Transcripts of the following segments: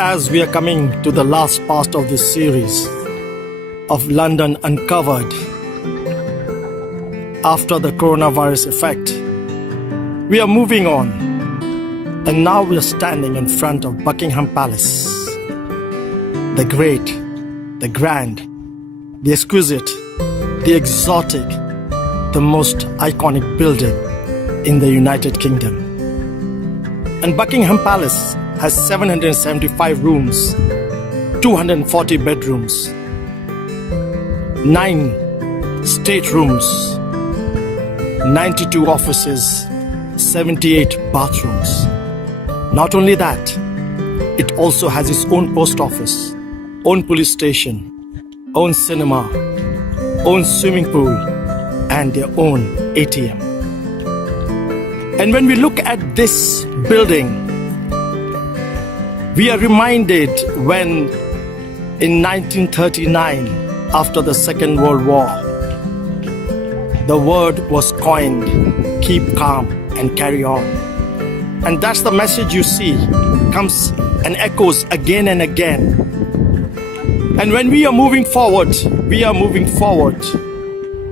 As we are coming to the last part of this series of London Uncovered after the coronavirus effect, we are moving on, and now we are standing in front of Buckingham Palace. The great, the grand, the exquisite, the exotic, the most iconic building in the United Kingdom. And Buckingham Palace has 775 rooms, 240 bedrooms, 9 staterooms, 92 offices, 78 bathrooms. Not only that, it also has its own post office, own police station, own cinema, own swimming pool, and their own ATM. And when we look at this building, we are reminded when in 1939, after the Second World War, the word was coined, keep calm and carry on. And that's the message you see, comes and echoes again and again. And when we are moving forward,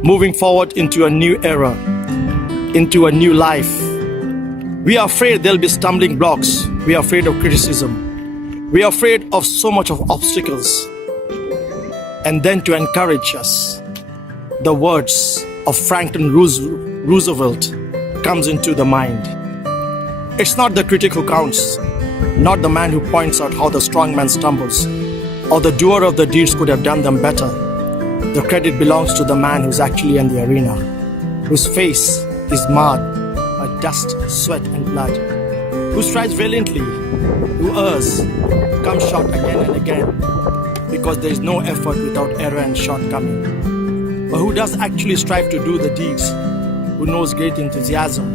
moving forward into a new era, into a new life. We are afraid there'll be stumbling blocks. We are afraid of criticism. We are afraid of so much of obstacles. And then to encourage us, the words of Franklin Roosevelt comes into the mind. It's not the critic who counts, not the man who points out how the strong man stumbles, or the doer of the deeds could have done them better. The credit belongs to the man who's actually in the arena, whose face is marred by dust, sweat and blood, who strives valiantly, who errs, comes short again and again, because there is no effort without error and shortcoming, but who does actually strive to do the deeds, who knows great enthusiasm,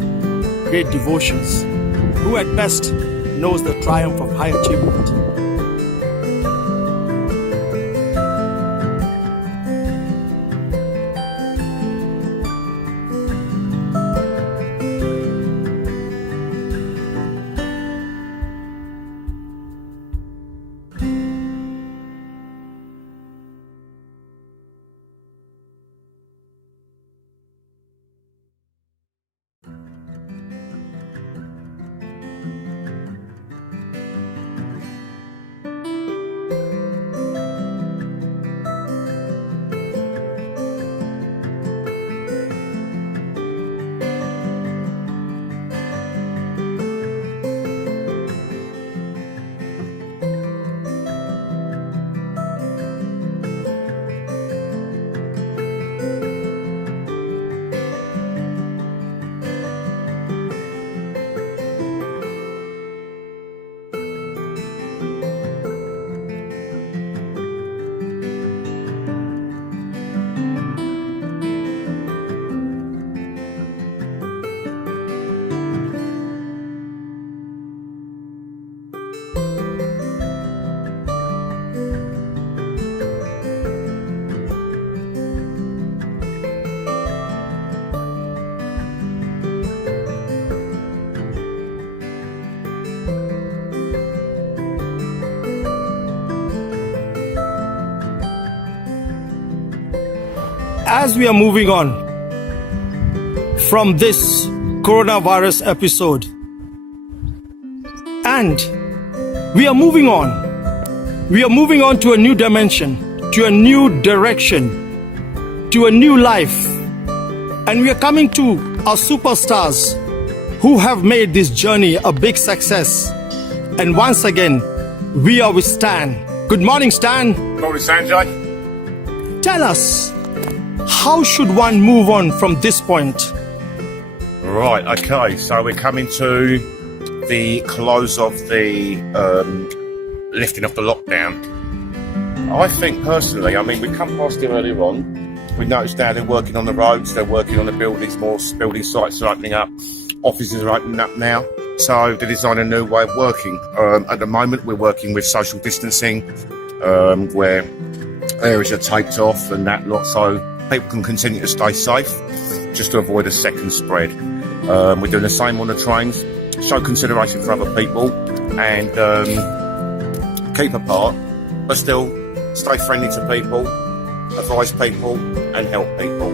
great devotions, who at best knows the triumph of high achievement. As we are moving on from this coronavirus episode, and we are moving on to a new dimension, to a new direction, to a new life, and we are coming to our superstars who have made this journey a big success. And once again, we are with Stan. Good morning, Stan. Good morning, Sanjay. Tell us, how should one move on from this point? Right, okay, so we're coming to the close of the lifting of the lockdown. I think personally, I mean, we come past it earlier on. We noticed now they're working on the roads, they're working on the buildings, more building sites are opening up, offices are opening up now. So they designed a new way of working. At the moment, we're working with social distancing, where areas are taped off and that lot, so people can continue to stay safe, just to avoid a second spread. We're doing the same on the trains, show consideration for other people, and keep apart, but still stay friendly to people, advise people and help people.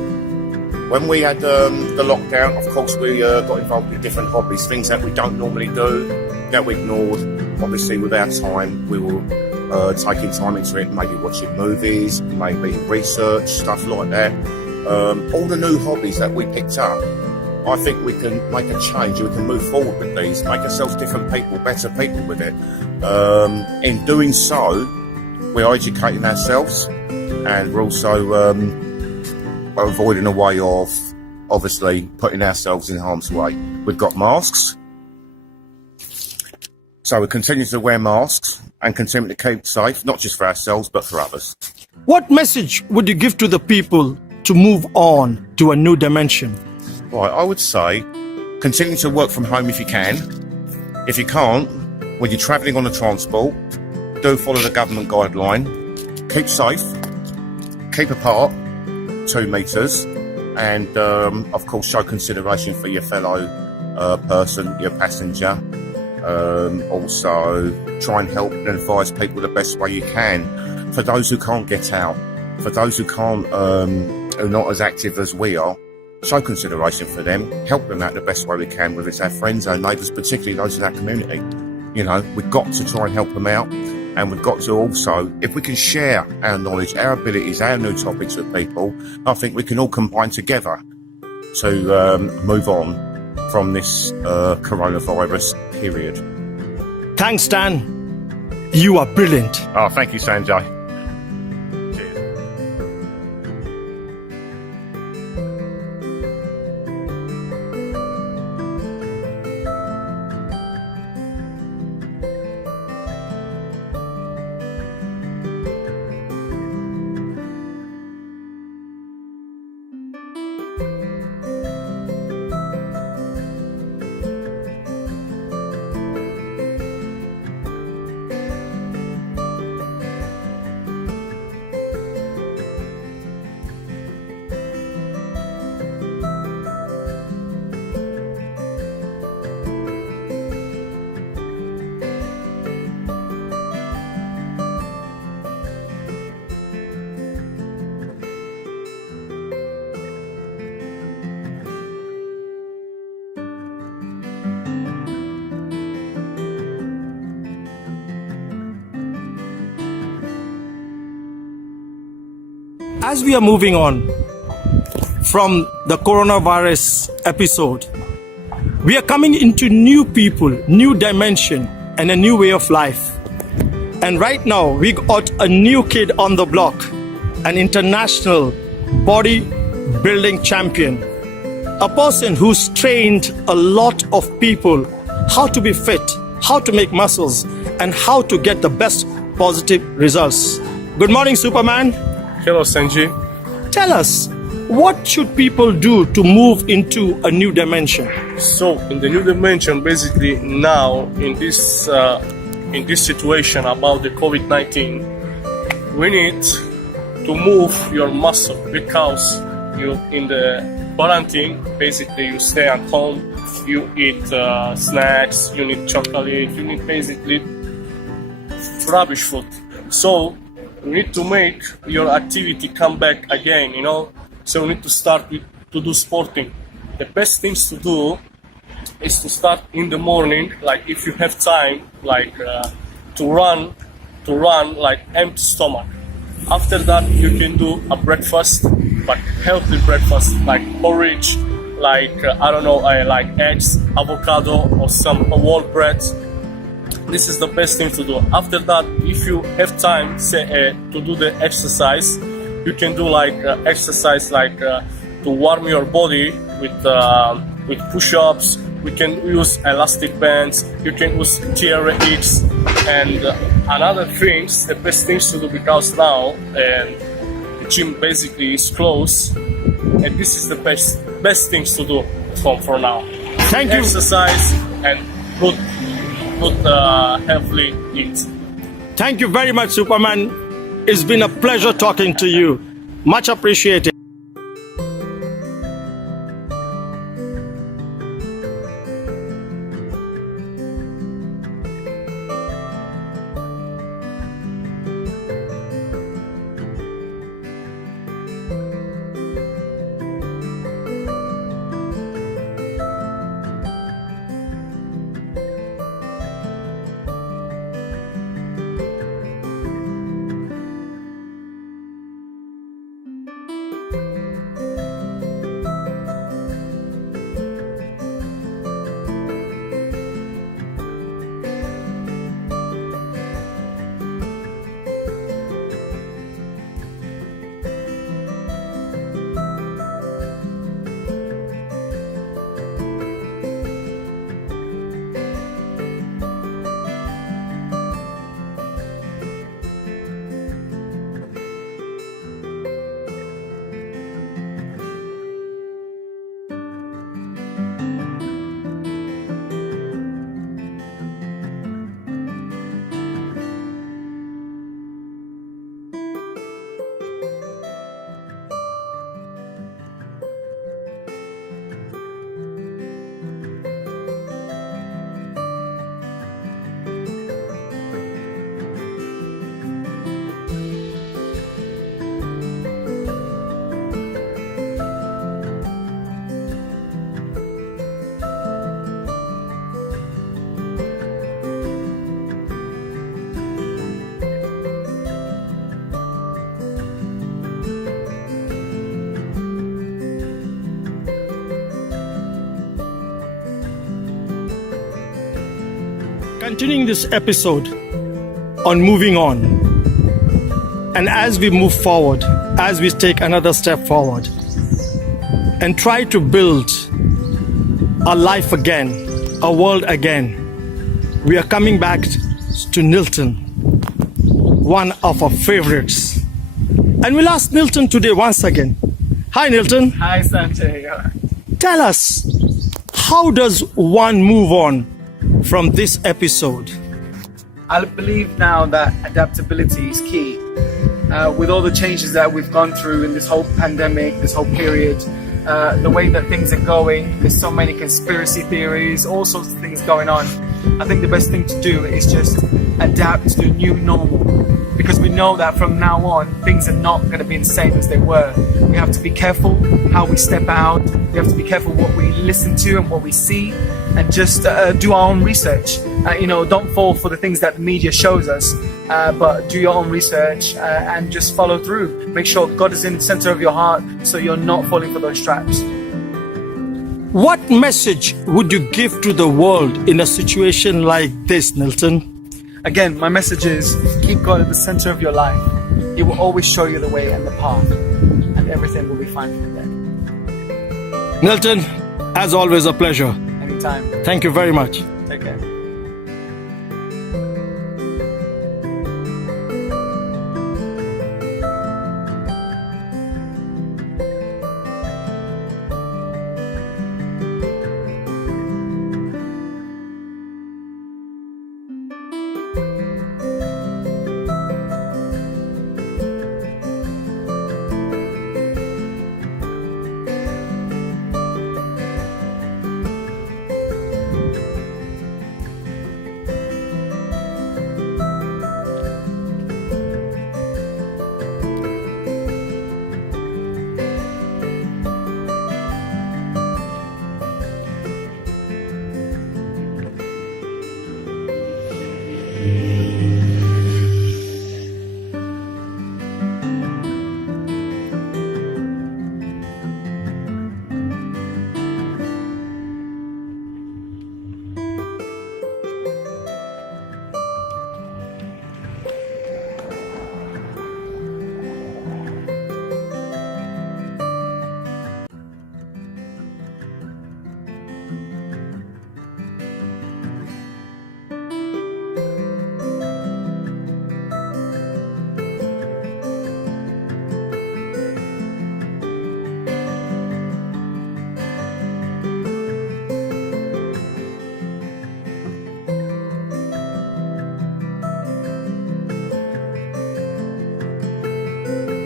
When we had the lockdown, of course, we got involved in different hobbies, things that we don't normally do, that we ignored. Obviously, with our time, we were taking time into it, maybe watching movies, maybe research, stuff like that. All the new hobbies that we picked up, I think we can make a change. We can move forward with these, make ourselves different people, better people with it. In doing so, we're educating ourselves, and we're also avoiding a way of obviously putting ourselves in harm's way. We've got masks, so we continue to wear masks and continue to keep safe, not just for ourselves but for others. What message would you give to the people to move on to a new dimension? Right, I would say continue to work from home if you can. If you can't, when you're travelling on the transport, do follow the government guideline. Keep safe, keep apart 2 metres, and of course show consideration for your fellow person, your passenger. Also try and help and advise people the best way you can. For those who can't get out, for those who can't, are not as active as we are, show consideration for them, help them out the best way we can, whether it's our friends, our neighbours, particularly those in our community. You know, we've got to try and help them out, and we've got to also, if we can share our knowledge, our abilities, our new topics with people, I think we can all combine together to move on from this coronavirus period. Thanks, Dan. You are brilliant. Oh, thank you, Sanjay. As we are moving on from the coronavirus episode, we are coming into new people, new dimension, and a new way of life. And right now, we got a new kid on the block, an international bodybuilding champion, a person who's trained a lot of people how to be fit, how to make muscles, and how to get the best positive results. Good morning, Superman. Hello, Sanjay. Tell us, what should people do to move into a new dimension? So, in the new dimension, basically now in this situation about the COVID-19, we need to move your muscle because you in the quarantine. Basically, you stay at home, you eat snacks, you need chocolate, you need basically rubbish food. So you need to make your activity come back again, you know. So you need to start to do sporting. The best things to do is to start in the morning, like if you have time, like to run like empty stomach. After that, you can do a breakfast, but healthy breakfast, like porridge, like like eggs, avocado, or some whole bread. This is the best thing to do. After that, if you have time, to do the exercise, you can do like exercise like to warm your body with push-ups. We can use elastic bands. You can use TRX and another things. The best things to do because now the gym basically is closed, and this is the best things to do for now. Thank you. Exercise and good healthy eat. Thank you very much, Superman. It's been a pleasure talking to you. Much appreciated. continuing this episode on moving on. And as we move forward, as we take another step forward and try to build a life again, a world again, we are coming back to Nilton, one of our favorites. And we'll ask Nilton today once again. Hi, Nilton. Hi, Sanjay. Tell us, how does one move on from this episode? I believe now that adaptability is key. With all the changes that we've gone through in this whole pandemic, this whole period, the way that things are going, there's so many conspiracy theories, all sorts of things going on. I think the best thing to do is just adapt to the new normal, because we know that from now on, things are not going to be the same as they were. We have to be careful how we step out. We have to be careful what we listen to and what we see, and just do our own research. Don't fall for the things that the media shows us, but do your own research and just follow through. Make sure God is in the center of your heart, so you're not falling for those traps. What message would you give to the world in a situation like this, Nilton? Again, my message is keep God at the center of your life. He will always show you the way and the path, and everything will be fine from there. Nilton, as always, a pleasure. Anytime. Thank you very much. Take care.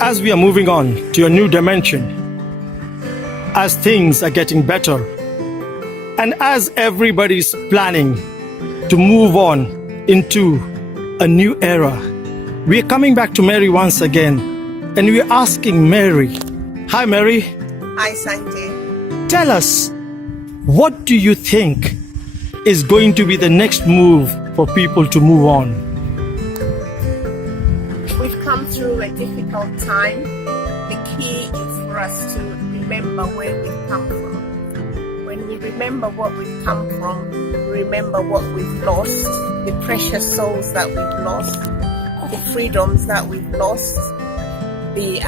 As we are moving on to a new dimension, as things are getting better, and as everybody's planning to move on into a new era, we are coming back to Mary once again, and we are asking Mary. Hi, Mary. Hi, Sanjay. Tell us, what do you think is going to be the next move for people to move on? We've come through a difficult time. The key is for us to remember where we've come from. When we remember what we've come from, we remember what we've lost, the precious souls that we've lost, the freedoms that we've lost, the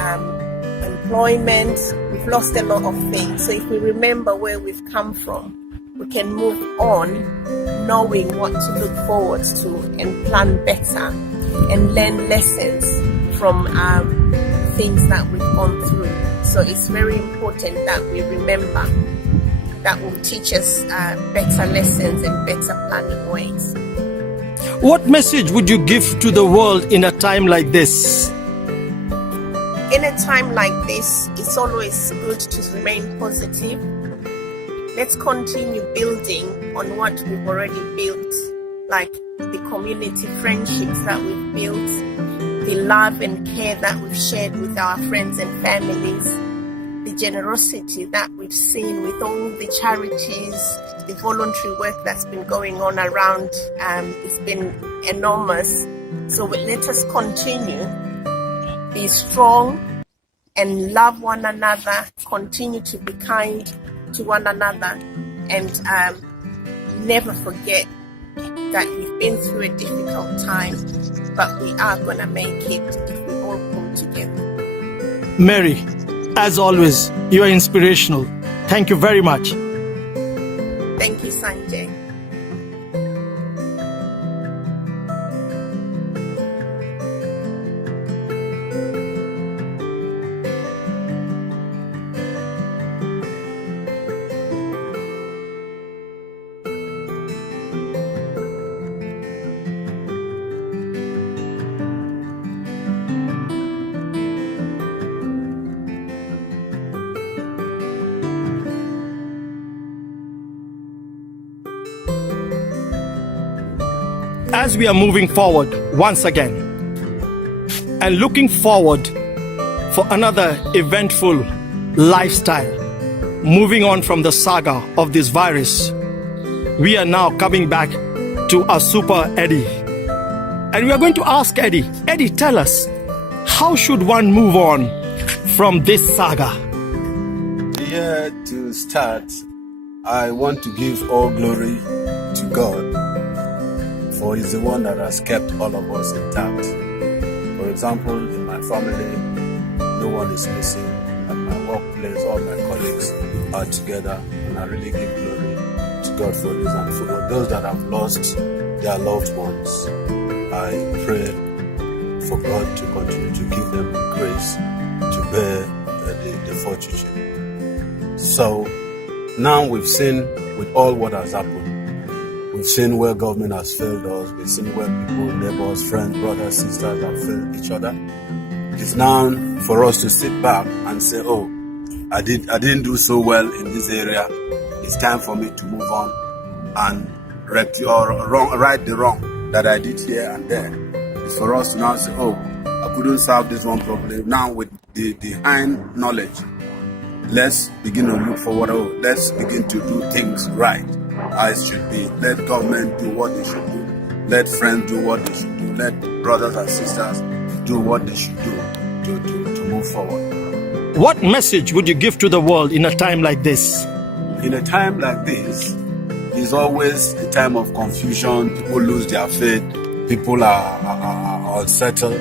employment. We've lost a lot of things. So if we remember where we've come from, we can move on knowing what to look forward to and plan better and learn lessons from things that we've gone through. So it's very important that we remember. That will teach us better lessons and better planning ways. What message would you give to the world in a time like this? In a time like this, it's always good to remain positive. Let's continue building on what we've already built, like the community friendships that we've built, the love and care that we've shared with our friends and families, the generosity that we've seen with all the charities, the voluntary work that's been going on around. It's been enormous. So let us continue, be strong and love one another, continue to be kind to one another, and never forget that we've been through a difficult time, but we are going to make it if we all pull together. Mary, as always, you are inspirational. Thank you very much. Thank you, Sanjay. As we are moving forward once again and looking forward for another eventful lifestyle, moving on from the saga of this virus, we are now coming back to our super Eddie. And we are going to ask Eddie, tell us, how should one move on from this saga? Here to start, I want to give all glory to God, for He's the one that has kept all of us intact. For example, in my family, no one is missing. At my workplace, all my colleagues are together, and I really give glory to God for this. And for those that have lost their loved ones, I pray for God to continue to give them the grace to bear the fortitude. So now we've seen with all what has happened. We've seen where government has failed us. We've seen where people, neighbors, friends, brothers, sisters have failed each other. It's now for us to sit back and say, oh, I didn't do so well in this area. It's time for me to move on and right the wrong that I did here and there. It's for us to now say, oh, I couldn't solve this one problem. Now with the behind knowledge, let's begin to look forward. Oh, let's begin to do things right as should be. Let government do what they should do. Let friends do what they should do. Let brothers and sisters do what they should do to move forward. What message would you give to the world in a time like this? In a time like this, is always a time of confusion. People lose their faith. People are unsettled.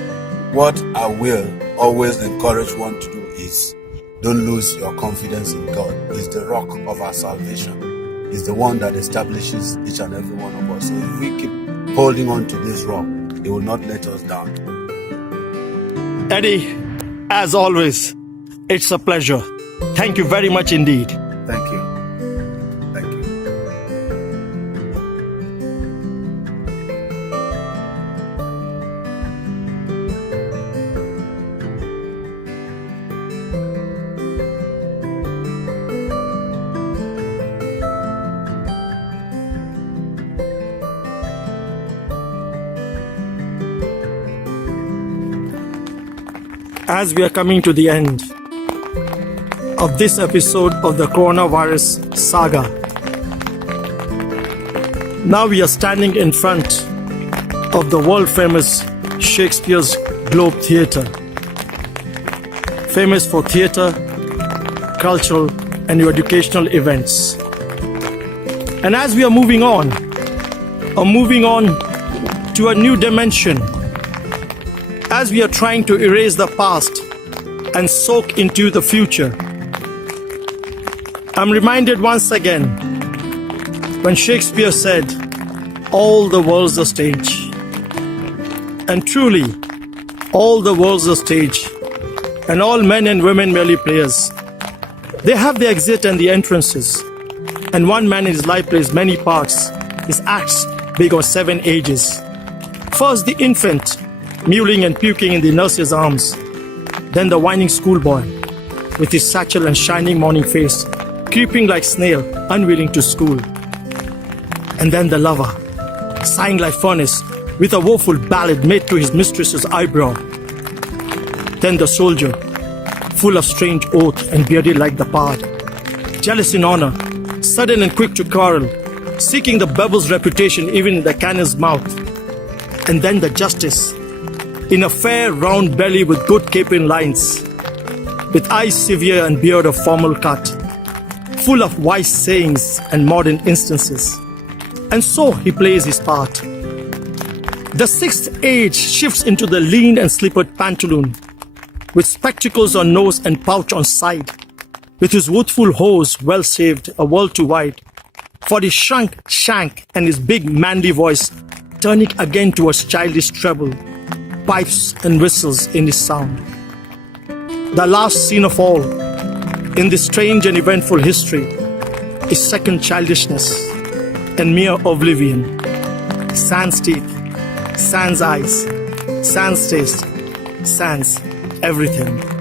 What I will always encourage one to do is don't lose your confidence in God. He's the rock of our salvation. He's the one that establishes each and every one of us. So if we keep holding on to this rock, He will not let us down. Eddie, as always, it's a pleasure. Thank you very much indeed. Thank you. Thank you. As we are coming to the end of this episode of the coronavirus saga, now we are standing in front of the world famous Shakespeare's Globe Theatre, famous for theatre, cultural and educational events. And as we are moving on to a new dimension, as we are trying to erase the past and soak into the future, I'm reminded once again when Shakespeare said, all the world's a stage. And truly, all the world's a stage, and all men and women merely players. They have the exit and the entrances, and one man in his life plays many parts. His acts big on 7 ages. First the infant, mewling and puking in the nurse's arms. Then the whining schoolboy, with his satchel and shining morning face, creeping like snail, unwilling to school. And then the lover, sighing like furnace, with a woeful ballad made to his mistress's eyebrow. Then the soldier, full of strange oath and bearded like the pard, jealous in honor, sudden and quick to quarrel, seeking the bevel's reputation even in the cannon's mouth. And then the justice, in a fair round belly with good capon lines, with eyes severe and beard of formal cut, full of wise sayings and modern instances. And so he plays his part. The sixth age shifts into the lean and slippered pantaloon, with spectacles on nose and pouch on side, with his youthful hose well saved a world too wide, for his shrunk shank and his big manly voice turning again towards childish treble, pipes and whistles in his sound. The last scene of all, in this strange and eventful history, is second childishness and mere oblivion. Sans teeth, sans eyes, sans taste, sans everything.